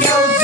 কেউ